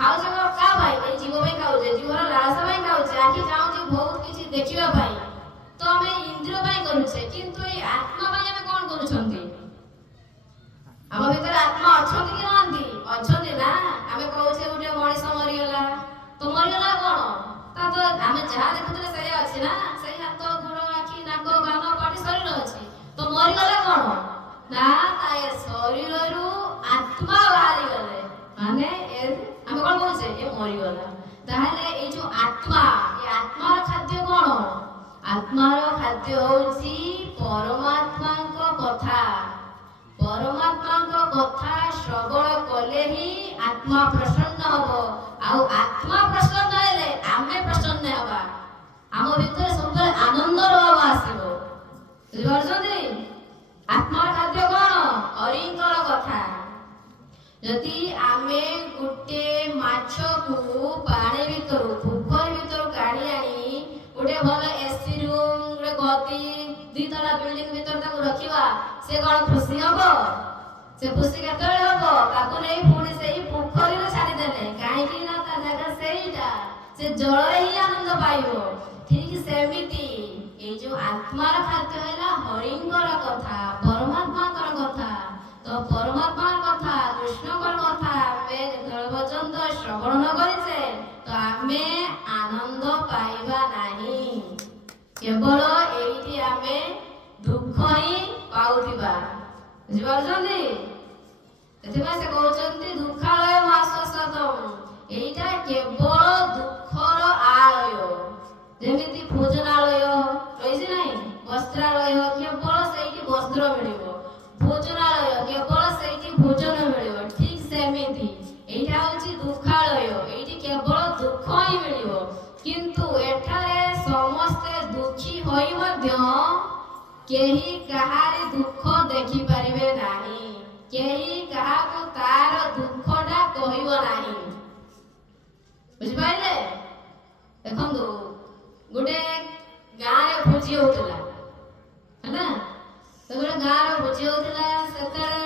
ଖାଉଛେ କା ପାଇଁ? ଏଇ ଜୀବ ପାଇଁ ଖାଉଛେ, ଜୀବର ଲାଳସା ପାଇଁ ଖାଉଛେ। ଆଖି ଚାହୁଁଛି ବହୁତ କିଛି ଦେଖିବା ପାଇଁ, ତ ଆମେ ଇନ୍ଦ୍ରିୟ ପାଇଁ କରୁଛେ। କିନ୍ତୁ ଏଇ ଆତ୍ମା ପାଇଁ ଆମେ କଣ କରୁଛନ୍ତି? ଆମ ଭିତରେ ଆତ୍ମା ଅଛନ୍ତି କି ନାହାନ୍ତି? ଅଛନ୍ତି ନା। ଆମେ କହୁଛେ ଗୋଟେ ମଣିଷ ମରିଗଲା, ତ ମରିଗଲା କଣ? ତା ତ ଆମେ ଯାହା ଦେଖୁଥିଲେ ସେଇଆ ଅଛି ନା। ସେଇ ହାତ ଗୋଡ଼ ଆଖି ନାକ କାନ ପାଟି ଶରୀର ଅଛି, ତ ମରିଗଲା କଣ? ନା, ତା ଏ ଶରୀରରୁ ଆତ୍ମା ବାହାରିଗଲେ, ମାନେ ଆମେ କଣ କହୁଛେ? ଏ ମରିଗଲା। ତାହେଲେ ଏଇ ଯୋଉ ଆତ୍ମା, ଏ ଆତ୍ମାର ଖାଦ୍ୟ କଣ? ଆତ୍ମାର ଖାଦ୍ୟ ହଉଛି ପରମାତ୍ମାଙ୍କ କଥା। ପରମାତ୍ମାଙ୍କ କଥା ଶ୍ରବଣ କଲେ ହିଁ ଆତ୍ମା ପ୍ରସନ୍ନ ହବ। ଆଉ ଆତ୍ମା ପ୍ରସନ୍ନ ହେଲେ ଆମେ ପ୍ରସନ୍ନ ହେବା। ଆମ ଭିତରେ ସବୁବେଳେ ଆନନ୍ଦର ଭାବ ଆସିବ। ବୁଝିପାରୁଛନ୍ତି? ଆତ୍ମାର ଖାଦ୍ୟ କଣ? ହରିଙ୍କର କଥା। ଯଦି ଆମେ ଗୋଟେ ମାଛକୁ ପାଣି ଭିତରୁ, ପୋଖରୀ ଭିତରୁ କାଢି ଆଣି ଗୋଟେ ଭଲ ଏସି ରୁମ୍, ଗୋଟେ ଗଦି, 2 ତଲା ବିଲ୍ଡିଂ ଭିତରେ ତାକୁ ରଖିବା, ସେ କଣ ଖୁସି ହବ? ସେ ଖୁସି କେତେବେଳେ ହବ? ତାକୁ ନେଇ ପୁଣି ସେଇ ପୋଖରୀରେ ଛାଡ଼ିଦେଲେ, କାହିଁକି ନା ତା ଜାଗା ସେଇଟା, ସେ ଜଳରେ ହିଁ ଆନନ୍ଦ ପାଇବ। ଠିକ୍ ସେମିତି ଏଇ ଯୋଉ ଆତ୍ମାର ଖାଦ୍ୟ ହେଲା ହରିଙ୍କର କଥା, ପରମାତ୍ମାଙ୍କର କଥା। ତ ପରମାତ୍ମାର କଥା, କୃଷ୍ଣଙ୍କର କଥା ଆମେ ଯେତେବେଳେ ପର୍ଯ୍ୟନ୍ତ ଶ୍ରବଣ ନ କରିଛେ, ତ ଆମେ ଆନନ୍ଦ ପାଇବା ନାହିଁ। କେବଳ ଏଇଠି ଆମେ ଦୁଃଖ ହିଁ ପାଉଥିବା। ବୁଝିପାରୁଛନ୍ତି? ସେଥିପାଇଁ ସେ କହୁଛନ୍ତି ଦୁଃଖାଳୟ ଆଶ୍ୱାସତମ୍। ଏଇଟା କେବଳ ଦୁଃଖର ଆଳୟ। ଯେମିତି ଭୋଜନାଳୟ ରହିଛି ନାହିଁ, ବସ୍ତ୍ରାଳୟ କେବଳ ସେଇଠି ବସ୍ତ୍ର ମିଳିବ, ଭୋଜନାଳୟ କେବଳ ସେଇଠି ଭୋଜନ ମିଳିବ। ଠିକ୍ ସେମିତି ଏଇଟା ହଉଛି ଦୁଃଖାଳୟ, ଏଇଠି କେବଳ ଦୁଃଖ ହିଁ ମିଳିବ। କିନ୍ତୁ ଏଠାରେ ସମସ୍ତେ ଦୁଃଖୀ ହୋଇ ମଧ୍ୟ କେହି କାହାରି ଦୁଃଖ ଦେଖିପାରିବେ ନାହିଁ, କେହି କାହାକୁ ତାର ଦୁଃଖଟା କହିବ ନାହିଁ। ବୁଝିପାରିଲେ? ଦେଖନ୍ତୁ, ଗୋଟେ ଗାଁରେ ଭୋଜି ହଉଥିଲା ହେଲା। ତ ଗୋଟେ ଗାଁର ଭୋଜି ହଉଥିଲା, ସେତେବେଳେ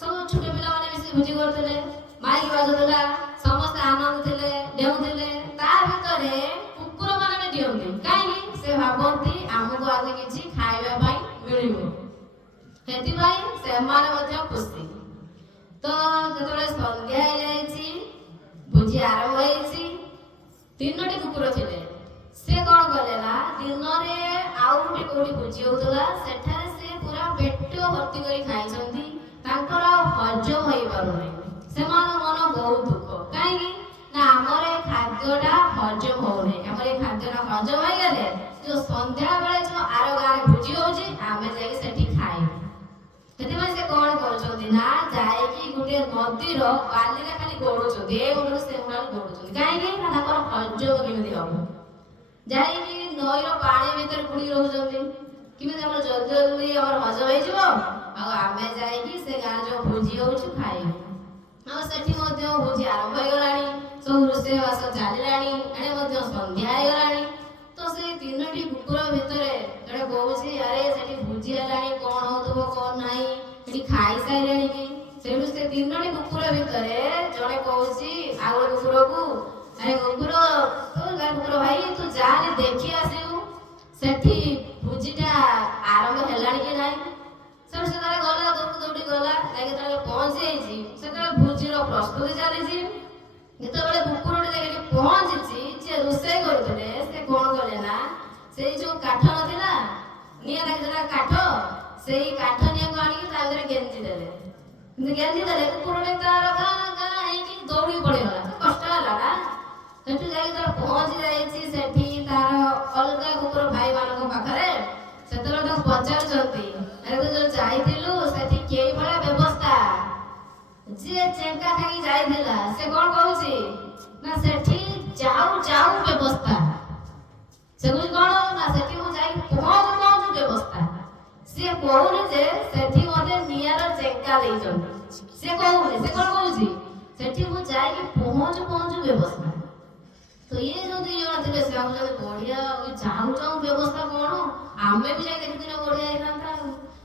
ସବୁ ଛୋଟ ପିଲାମାନେ ମିଶି ଭୋଜି କରୁଥିଲେ, ମାଇକ୍ ବାଜୁଥିଲା, ସମସ୍ତେ ଆନନ୍ଦ ଥିଲେ, ଡେଉଁଥିଲେ। ତା ଭିତରେ କୁକୁର ମାନେ ବି ଡିଅନ୍ତି। କାହିଁକି? ସେ ଭାବନ୍ତି ଆମକୁ ଆଜି କିଛି ଖାଇବା ପାଇଁ ମିଳିବ, ସେଥିପାଇଁ ସେମାନେ ମଧ୍ୟ ଖୁସି। ତ ଯେତେବେଳେ ସନ୍ଧ୍ୟା ହେଇଯାଇଛି, ଭୋଜି ଆରମ୍ଭ ହେଇଛି, 3ଟି କୁକୁର ଥିଲେ। ସେ କଣ କଲେ ନା, ଦିନରେ ଆଉ ଗୋଟେ କୋଉଠି ଭୋଜି ହଉଥିଲା, ସେଠାରେ ସେ ପୁରା ପେଟ ଭର୍ତ୍ତି କରି ଖାଇଛନ୍ତି। ତାଙ୍କର ଆଉ ହଜମ ହେଇପାରୁନି। ସେମାନଙ୍କ ମନ ବହୁତ ଦୁଃଖ। କାହିଁକି ନା ଆମର ଏ ଖାଦ୍ୟଟା ହଜମ ହଉନି। ଆମର ଏ ଖାଦ୍ୟଟା ହଜମ ହେଇଗଲେ ଯୋଉ ସନ୍ଧ୍ୟାବେଳେ ଯୋଉ ଆର ଗାଁରେ ଭୋଜି ହଉଛି, ଆମେ ଯାଇକି ସେଠି ଖାଇବୁ। ସେଥିପାଇଁ ସେ କଣ କରୁଛନ୍ତି ନା, ଯାଇକି ଗୋଟେ ନଦୀର ବାଲିରେ ଖାଲି ଗୋଡୁଛନ୍ତି, ଏ ମୁଣ୍ଡରୁ ସେ ମୁଣ୍ଡ ଗୋଡୁଛନ୍ତି। କାହିଁକି ନା ତାଙ୍କର ହଜମ କେମିତି ହବ। ଯାଇକି ନଈର ପାଣି ଭିତରେ ବୁଡ଼ି ରହୁଛନ୍ତି, କେମିତି ଆମର ଜଲ୍ଦି ଜଲ୍ଦି ଆମର ହଜମ ହେଇଯିବ, ଆଉ ଆମେ ଯାଇକି ସେ ଗାଁରେ ଯୋଉ ଭୋଜି ହଉଛି ଖାଇବୁ। ଆଉ ସେଠି ମଧ୍ୟ ଭୋଜି ଆରମ୍ଭ ହେଇଗଲାଣି, ସବୁ ରୋଷେଇବାସ ଚାଲିଲାଣି, ଏଣେ ମଧ୍ୟ ସନ୍ଧ୍ୟା ହେଇଗଲାଣି। ତ ସେ 3ଟି କୁକୁର ଭିତରେ ଜଣେ କହୁଛି, ଆରେ ସେଠି ଭୋଜି ହେଲାଣି, କଣ ହଉଥିବ କଣ ନାହିଁ, ସେଠି ଖାଇସାରିଲେଣି କି? ସେଠୁ ସେ 3ଟି କୁକୁର ଭିତରେ ଜଣେ କହୁଛି ଆଉ ଗୋଟେ କୁକୁରକୁ, ଆରେ କୁକୁର ଭାଇ, ତୁ ଯାଆନି ଦେଖି ଆସିବୁ ସେଠି ଭୋଜିଟା ଆରମ୍ଭ ହେଲାଣି କି ନାହିଁ। ସେଠୁ ସେତେବେଳେ ଗଲା, ଦୌଡ଼ି ଗଲା, ଯାଇକି ଯେତେବେଳେ ପହଞ୍ଚି ଯାଇଛି, ସେତେବେଳେ ଭୋଜିର ପ୍ରସ୍ତୁତି ଚାଲିଛି। ଯେତେବେଳେ କୁକୁରଟି ଯାଇକି ପହଞ୍ଚିଛି, ଯିଏ ରୋଷେଇ କରୁଥିଲେ ସେ କଣ କଲେ ନା, ସେଇ ଯୋଉ କାଠ ନଥିଲା, ନିଆଁ ଲାଗିଥିଲା କାଠ, ସେଇ କାଠ ନିଆଁକୁ ଆଣିକି ତା ଭିତରେ ଗେଞ୍ଜି ଦେଲେ। ଗେଞ୍ଜି ଦେଲେ କୁକୁରଟି ତାର ଗାଁ ଗାଁ ହେଇକି ଦୌଡ଼ି ପଳେଇଗଲା। କଷ୍ଟ ହେଲା ନା। ସେଠୁ ଯାଇକି ତାର ପହଞ୍ଚି ଯାଇଛି ସେଠି ତାର ଅଲଗା କୁକୁର ଭାଇମାନଙ୍କ ପାଖରେ। ସେତେବେଳେ ତାକୁ ପଚାରୁଛନ୍ତି, ଆରେ ତୁ ଯୋଉ ଯାଇଥିଲୁ ସେଠି କେଇ ଭଳିଆ ବ୍ୟବସ୍ଥା? ଯିଏ ଚେଙ୍କା ଖାଇକି ଯାଇଥିଲା ସେ କଣ କହୁଛି ନା, ସେଠି ଯାଉ ଯାଉ ବ୍ୟବସ୍ଥା। ସେ କହୁଛି କଣ ନା, ସେଠି ମୁଁ ଯାଇକି ପହଞ୍ଚୁ ପହଞ୍ଚୁ ବ୍ୟବସ୍ଥା। ସିଏ କହୁନି ଯେ ସେଠି ମତେ ନିଆଁର ଚେଙ୍କା ଦେଇଛନ୍ତି, ସେ କହୁନି। ସେ କଣ କହୁଛି, ସେଠି ମୁଁ ଯାଇକି ପହଞ୍ଚୁ ପହଞ୍ଚୁ ବ୍ୟବସ୍ଥା। ତ ଇଏ ଯୋଉ 2 ଜଣ ଥିଲେ ସେ ଭାବୁଛନ୍ତି ବଢିଆ, ଯାଉ ଯାଉ ବ୍ୟବସ୍ଥା କଣ, ଆମେ ବି ଯାଇ ଦେଖିଥିଲେ ବଢିଆ ହେଇଥାନ୍ତା।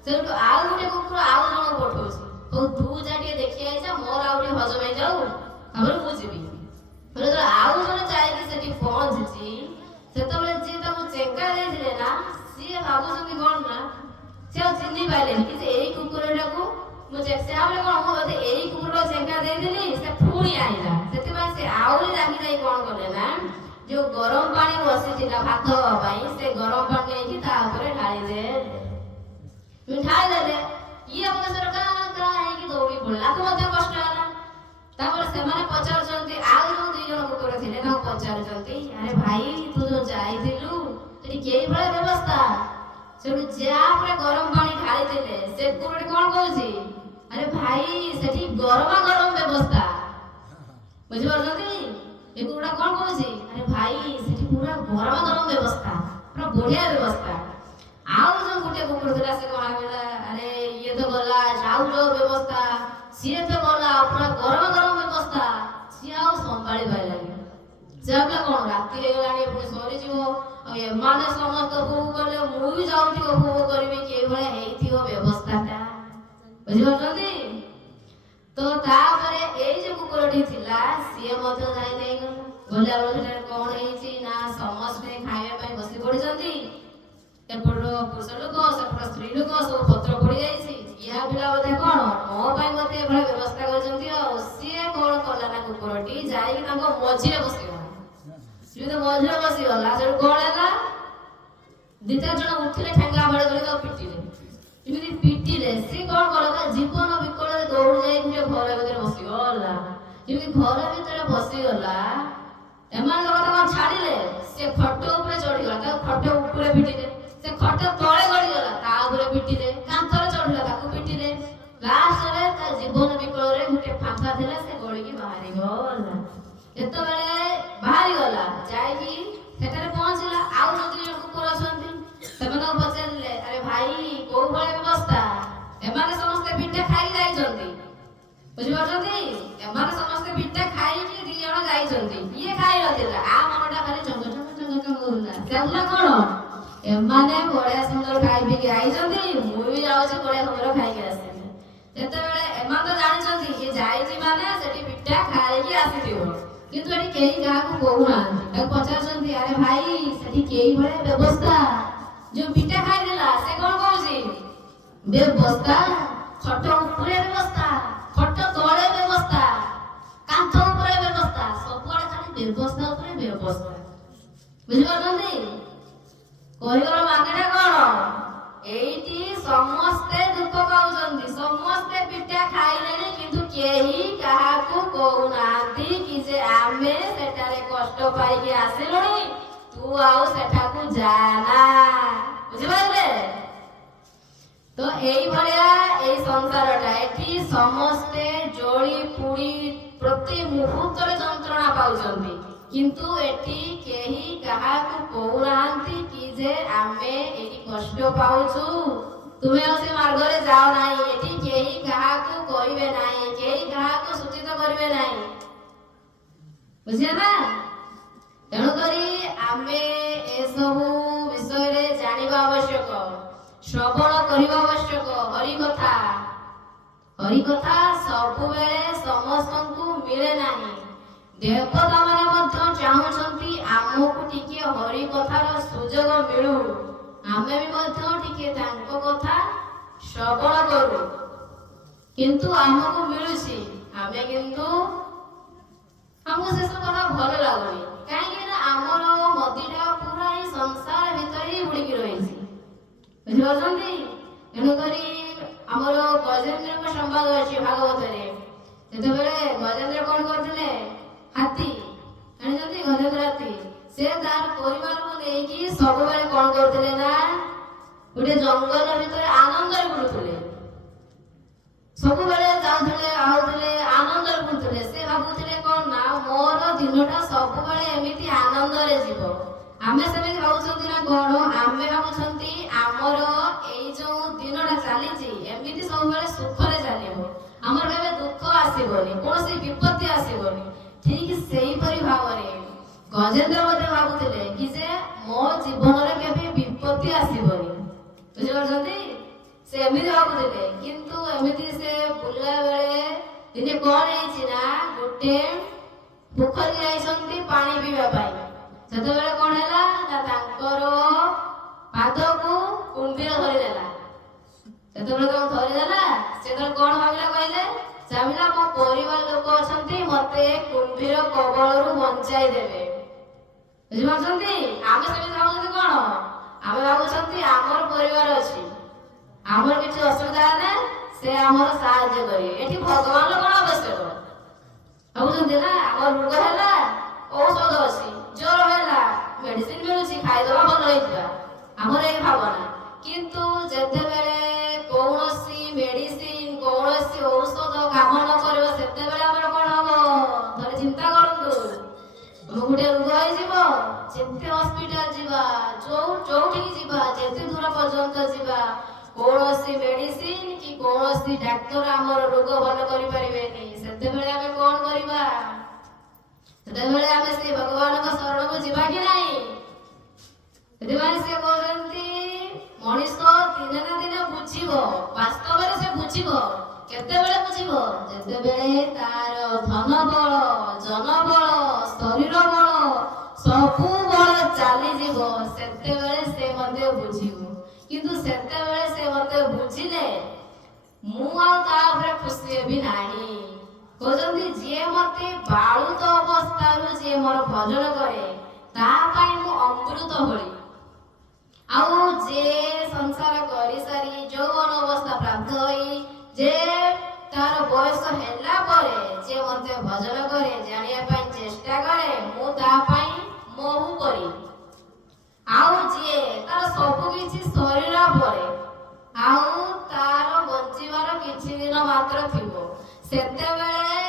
ସେଠୁ ଆଉ ଗୋଟେ କୁକୁର ଆଉ ଜଣ ପଠଉଛି, ହଉ ତୁ ଯା ଟିକେ ଦେଖି ଆଇଛା, ମୋର ଆଉ ଟିକେ ହଜମ ହେଇଯାଉ, ତାପରେ ମୁଁ ଯିବି। ଆଉ ଜଣେ ଯାଇକି ସେଠି ପହଞ୍ଚିଛି, ସେତେବେଳେ ଯିଏ ତାକୁ ଚେଙ୍କା ଦେଇଥିଲେ ନା, ସିଏ ଭାବୁଛନ୍ତି କଣ ନା, ସେ ଆଉ ଚିହ୍ନି ପାରିଲେନି କି ଯେ ଏଇ କୁକୁରଟାକୁ ମୁଁ ସେ ଭାବିଲେ କଣ ମୁଁ ବୋଧେ ଏଇ କୁକୁରଟାକୁ ଚେଙ୍କା ଦେଇଥିଲି, ସେ ପୁଣି ଆଇଲା। ସେଥିପାଇଁ ସେ ଆହୁରି ରାଗି ଯାଇ କଣ କଲେ ନା, ଯୋଉ ଗରମ ପାଣି ବସିଥିଲା ଭାତ ହବା ପାଇଁ, ସେ ଗରମ ପାଣି ନେଇକି ତା ଉପରେ ଢାଳିଦେଲେ। ଇଏ ଅବସର କାଁ କାଁ ହେଇକି ଦୌଡ଼ି ପଡ଼ିଲା, ତାକୁ ମଧ୍ୟ କଷ୍ଟ ହେଲା। ତାପରେ ସେମାନେ ପଚାରୁଛନ୍ତି, ଆଉ ଯୋଉ 2 ଜଣ କୁକୁର ଥିଲେ ତାଙ୍କୁ ପଚାରୁଛନ୍ତି, ଆରେ ଭାଇ ତୁ ଯୋଉ ଯାଇଥିଲୁ ସେଠି କେଇ ଭଳିଆ ବ୍ୟବସ୍ଥା? ସେଠୁ ଯାହା ଉପରେ ଗରମ ପାଣି ଢାଳିଥିଲେ ସେ କୁକୁରଟି କଣ କହୁଛି, ଆରେ ଭାଇ ସେଠି ଗରମା ଗରମ ବ୍ୟବସ୍ଥା। ବୁଝିପାରୁଛନ୍ତି? ଏ କୁକୁରଟା କଣ କହୁଛି, ଆରେ ଭାଇ ସେଠି ପୁରା ଗରମା ଗରମ ବ୍ୟବସ୍ଥା, ପୁରା ବଢିଆ ବ୍ୟବସ୍ଥା। ଆଉ ଯୋଉ ଗୋଟେ କୁକୁର ଥିଲା ସେ କଣ କହିଲା, ଆରେ ଇଏ ତ ଗଲା ଯାଉଛ ବ୍ୟବସ୍ଥା, ସିଏ ତ ଗଲା ପୁରା ଗରମ ଗରମ ବ୍ୟବସ୍ଥା। ସିଏ ଆଉ ସମ୍ଭାଳି ପାରିଲାନି। ସେ ଭାବିଲା କଣ ରାତି ହେଇଗଲାଣି, ପୁଣି ସରିଯିବ, ଆଉ ଏମାନେ ସମସ୍ତେ ଉପଭୋଗ କଲେ, ମୁଁ ବି ଯାଉ ଟିକେ ଉପଭୋଗ କରିବି କିଭଳିଆ ହେଇଥିବ ବ୍ୟବସ୍ଥାଟା। ବୁଝିପାରୁଛନ୍ତି? ତ ତାପରେ ଏଇ ଯୋଉ କୁକୁରଟି ଥିଲା ସିଏ ମଧ୍ୟ ଯାଇ ଗଲା। ଗଲାବେଳେ ସେଠାରେ କଣ ହେଇଛି ନା, ସମସ୍ତେ ଖାଇବା ପାଇଁ ବସି ପଡିଛନ୍ତି। ଏପଟ ପୁରୁଷ ଲୋକ, ସେପଟ ସ୍ତ୍ରୀ ଲୋକ, ସବୁ ପତ୍ର ପଡି ଯାଇଛି। ଇଏ ଭାବିଲା ବୋଧେ କଣ ମୋ ପାଇଁ ମତେ ଏଭଳିଆ ବ୍ୟବସ୍ଥା କରିଛନ୍ତି। ଆଉ ସିଏ କଣ କଲା ନା, କୁକୁରଟି ଯାଇକି ତାଙ୍କ ମଝିରେ ବସିଗଲା। ସିଏ ତ ମଝିରେ ବସିଗଲା, ସେଠୁ କଣ ହେଲା, 2-4 ଜଣ ଉଠିଲେ ଠେଙ୍ଗା ବାଡ଼ି ଧରି ତାକୁ ପିଟିଲେ। ଏମିତି ପିଟିଲେ ସେ କଣ କଲା, ତା ଜୀବନ ବିକଳରେ ଦୌଡ଼ି ଯାଇକି ଘର ଭିତରେ ବସିଗଲା। ଯେମିତି ଘର ଭିତରେ ବସିଗଲା, ଏମାନେ କଥା କଣ ଛାଡ଼ିଲେ, ସେ ଖଟ ଉପରେ ଚଢିଗଲା, ତାକୁ ଖଟ ଉପରେ ପିଟିଲେ। ସେ ଖଟ ତଳେ ଗଡ଼ିଗଲା, ତା ଉପରେ ପିଟିଲେ। କାନ୍ଥରେ ଚଢିଲା, ତାକୁ ପିଟିଲେ। ଲାଷ୍ଟରେ ତା ଜୀବନ ବିକଳରେ ଗୋଟେ ଫାଙ୍କା ଥିଲା, ସେ ଗଳିକି ବାହାରିଗଲା। ଯେତେବେଳେ ବାହାରିଗଲା, ଯାଇକି ସେଠାରେ ପହଞ୍ଚିଲା, ଆଉ ଯୋଉ 2 ଜଣ କୁକୁର ଅଛନ୍ତି ସେମାନଙ୍କୁ ପଚାରିଲେ, ଆରେ ଭାଇ କୋଉ ଭଳିଆ ବ୍ୟବସ୍ଥା? ଏମାନେ ସମସ୍ତେ ପିଠା ଖାଇ ଯାଇଛନ୍ତି। ବୁଝିପାରୁଛନ୍ତି? ଏମାନେ ସମସ୍ତେ ପିଠା ଖାଇକି 2 ଜଣ ଯାଇଛନ୍ତି, ଇଏ ଖାଇ ନଥିଲା। ଆ ମନଟା ଖାଲି ଚଙ୍ଗ ହଉଥିଲା। ସେ ଭାବିଲା କଣ, ଏମାନେ ବଢିଆ ସୁନ୍ଦର ଖାଇ ପିଇକି ଆଇଛନ୍ତି, ମୁଁ ବି ଯାଉଛି ବଢିଆ ସୁନ୍ଦର ଖାଇକି ଆସିବି। ଯେତେବେଳେ ଏମାନେ ତ ଜାଣିଛନ୍ତି ଇଏ ଯାଇଛି ମାନେ ସେଠି ପିଠା ଖାଇକି ଆସିଥିବ, କିନ୍ତୁ ଏଠି କେହି କାହାକୁ କହୁନାହାନ୍ତି। ତାକୁ ପଚାରୁଛନ୍ତି, ଆରେ ଭାଇ ସେଠି କେଇ ଭଳିଆ ବ୍ୟବସ୍ଥା? ଯୋଉ ପିଠା ଖାଇଥିଲା ସେ କଣ କହୁଛି, ବ୍ୟବସ୍ଥା ଖଟ ଉପରେ ବ୍ୟବସ୍ଥା, ଖଟ ତଳେ ବ୍ୟବସ୍ଥା, କାନ୍ଥ ଉପରେ ବ୍ୟବସ୍ଥା, ସବୁଆଡେ ଖାଲି ବ୍ୟବସ୍ଥା ଉପରେ ବ୍ୟବସ୍ଥା। ବୁଝିପାରୁଛନ୍ତି? କହିବାର ମାନେଟା କଣ, ଏଇଠି ସମସ୍ତେ ଦୁଃଖ ପାଉଛନ୍ତି, ସମସ୍ତେ ପିଠା ଖାଇଲେଣି, କିନ୍ତୁ କେହି କାହାକୁ କହୁନାହାନ୍ତି କି ଯେ ଆମେ ସେଠାରେ କଷ୍ଟ ପାଇକି ଆସିଲୁଣି, ତୁ ଆଉ ସେଠାକୁ ଯାନା। ବୁଝିପାରିଲେ? ତ ଏଇଭଳିଆ ଏଇ ସଂସାରଟା, ଏଠି ସମସ୍ତେ ଜଳି ପୁଡ଼ି ପ୍ରତି ମୁହୂର୍ତ୍ତରେ ଯନ୍ତ୍ରଣା ପାଉଛନ୍ତି, କିନ୍ତୁ ଏଠି କେହି କାହାକୁ କହୁନାହାନ୍ତି କି ଯେ ଆମେ ଏଠି କଷ୍ଟ ପାଉଛୁ, ତୁମେ ଆଉ ସେ ମାର୍ଗରେ ଯାଅ ନାହିଁ। ଏଠି କେହି କାହାକୁ କହିବେ ନାହିଁ, କେହି କାହାକୁ ସୂଚିତ କରିବେ ନାହିଁ। ବୁଝିଲେ ନା? ତେଣୁକରି ଆମେ ଏସବୁ ବିଷୟରେ ଜାଣିବା ଆବଶ୍ୟକ, ଶ୍ରବଣ କରିବା ଆବଶ୍ୟକ। ହରିକଥା, ହରିକଥା ସବୁବେଳେ ସମସ୍ତଙ୍କୁ ମିଳେ ନାହିଁ। ଦେବତା ମାନେ ମଧ୍ୟ ଚାହୁଁଛନ୍ତି ଆମକୁ ଟିକେ ହରିକଥାର ସୁଯୋଗ ମିଳୁ, ଆମେ ବି ମଧ୍ୟ ଟିକେ ତାଙ୍କ କଥା ଶ୍ରବଣ କରୁ। କିନ୍ତୁ ଆମକୁ ମିଳୁଛି, ଆମେ କିନ୍ତୁ ଆମକୁ ସେସବୁ କଥା ଭଲ ଲାଗୁନି। କାହିଁକି ନା ଆମର ମତିଟା ପୁରା ଏଇ ସଂସାର ଭିତରେ ହିଁ ବୁଡ଼ିକି ରହିଛି। ବୁଝିପାରୁଛନ୍ତି? ତେଣୁକରି ଆମର ଗଜେନ୍ଦ୍ରଙ୍କ ସମ୍ବାଦ ଅଛି ଭାଗବତରେ। ସେତେବେଳେ ଗଜେନ୍ଦ୍ର କଣ କରୁଥିଲେ, ହାତୀ ଜାଣିଛନ୍ତି, ଗଜେନ୍ଦ୍ର ହାତୀ, ସେ ତାର ପରିବାରକୁ ନେଇକି ସବୁବେଳେ କଣ କରୁଥିଲେ ନା, ଗୋଟେ ଜଙ୍ଗଲ ଭିତରେ ଆନନ୍ଦରେ ବୁଲୁଥିଲେ। ସବୁବେଳେ ଯାଉଥିଲେ, ଆଉଥିଲେ, ଆନନ୍ଦରେ ବୁଲୁଥିଲେ। ସେ ଭାବୁଥିଲେ କଣ ନା, ମୋର ଦିନଟା ସବୁବେଳେ ଏମିତି ଆନନ୍ଦରେ ଯିବ। ଆମେ ସେମିତି ଭାବୁଛନ୍ତି ନା କଣ, ଆମେ ଭାବୁଛନ୍ତି ଆମର ଏଇ ଯୋଉ ଦିନଟା ଚାଲିଛି ଏମିତି ସବୁବେଳେ ସୁଖରେ ଚାଲିବ, ଆମର କେବେ ଦୁଃଖ ଆସିବନି, କୌଣସି ବିପତ୍ତି ଆସିବନି। ଠିକ ସେଇପରି ଭାବରେ ଗଜେନ୍ଦ୍ର ମଧ୍ୟ ଭାବୁଥିଲେ କି ଯେ ମୋ ଜୀବନରେ କେବେ ବିପତ୍ତି ଆସିବନି। ବୁଝିପାରୁଛନ୍ତି? ସେ ଏମିତି ଭାବୁଥିଲେ, କିନ୍ତୁ ଏମିତି ସେ ବୁଲିଲା ବେଳେ ଦିନେ କଣ ହେଇଛି ନା, ଗୋଟେ ପୋଖରୀ ଯାଇଛନ୍ତି ପାଣି ପିଇବା ପାଇଁ। ସେତେବେଳେ କଣ ହେଲା ନା ତାଙ୍କର ପାଦକୁ କୁମ୍ଭୀର ଧରିଦେଲା। ସେତେବେଳେ ତାଙ୍କୁ ଧରିଦେଲା, ସେତେବେଳେ କଣ ଭାବିଲା କହିଲେ? ଭାବିଲା ମୋ ପରିବାର ଲୋକ ଅଛନ୍ତି, ମତେ କୁମ୍ଭୀର କବଳରୁ ବଞ୍ଚାଇ ଦେବେ। ବୁଝିପାରୁଛନ୍ତି? ଆମେ ସେମିତି ଭାବୁଛନ୍ତି କଣ? ଆମେ ଭାବୁଛନ୍ତି ଆମର ପରିବାର ଅଛି, ଆମର କିଛି ଅସୁବିଧା ହେଲେ ସେ ଆମର ସାହାଯ୍ୟ କରିବେ। ଏଠି ଭଗବାନର କଣ ଆବଶ୍ୟକ? ଭାବୁଛନ୍ତି ନା ଆମର ରୋଗ ହେଲା ଔଷଧ ଅଛି, ଜ୍ୱର ହେଲା ମେଡିସିନ ମିଳୁଛି, ଖାଇଦବା ଭଲ ହେଇଯିବା, ଆମର ଏଇ ଭାବନା। କିନ୍ତୁ ଯେତେବେଳେ କୌଣସି ମେଡିସିନ କୌଣସି ଔଷଧ କାମ ନ କରିବ, ସେତେବେଳେ ଆମର କଣ ହବ? ଥରେ ଚିନ୍ତା କରନ୍ତୁ। ଗୋଟେ ରୋଗ ହେଇଯିବ, ଯେତେ ହସ୍ପିଟାଲ ଯିବା, ଯୋଉଠିକି ଯିବା, ଯେତେ ଦୂର ପର୍ଯ୍ୟନ୍ତ ଯିବା, କୌଣସି ମେଡିସିନ କି କୌଣସି ଡାକ୍ତର ଆମର ରୋଗ ଭଲ କରିପାରିବେନି। ସେତେବେଳେ ଆମେ କଣ କରିବା? ସେତେବେଳେ ଆମେ ସେ ଭଗବାନଙ୍କ ଶରଣକୁ ଯିବା କି ନାହିଁ? ସେଥିପାଇଁ ସେ କହୁଛନ୍ତି ମଣିଷ ଦିନେ ନା ଦିନେ ବୁଝିବ। ବାସ୍ତବରେ ସେ ବୁଝିବ। କେତେବେଳେ ବୁଝିବ? ଯେତେବେଳେ ତାର ଧନ ବଳ, ଜନ ବଳ, ଶରୀର ବଳ, ସବୁ ବଳ ଚାଲିଯିବ, ସେତେବେଳେ ସେ ମଧ୍ୟ ବୁଝିବ। କିନ୍ତୁ ସେତେବେଳେ ସେ ମଧ୍ୟ ବୁଝିଲେ ମୁଁ ଆଉ ତା ଉପରେ ଖୁସି ହେବି ନାହିଁ। କହୁଛନ୍ତି ଯିଏ ମତେ ବାଳୁତ ଅବସ୍ଥାରୁ ଯିଏ ମୋର ଭଜନ କରେ, ତା ପାଇଁ ମୁଁ ଅମୃତ ଭଳି। ଆଉ ଯେ ସଂସାର କରିସାରି ଯୌବନ ଅବସ୍ଥା ପ୍ରାପ୍ତ ହୋଇ ଯେ ତାର ବୟସ ହେଲା ପରେ ଯେ ମତେ ଭଜନ କରେ, ଜାଣିବା ପାଇଁ ଚେଷ୍ଟା କରେ, ମୁଁ ତା ପାଇଁ ମୋହ କରି। ଆଉ ଯିଏ ତାର ସବୁ କିଛି ସରିଲା ପରେ ଆଉ ତାର ବଞ୍ଚିବାର କିଛି ଦିନ ମାତ୍ର ଥିବ, ସେତେବେଳେ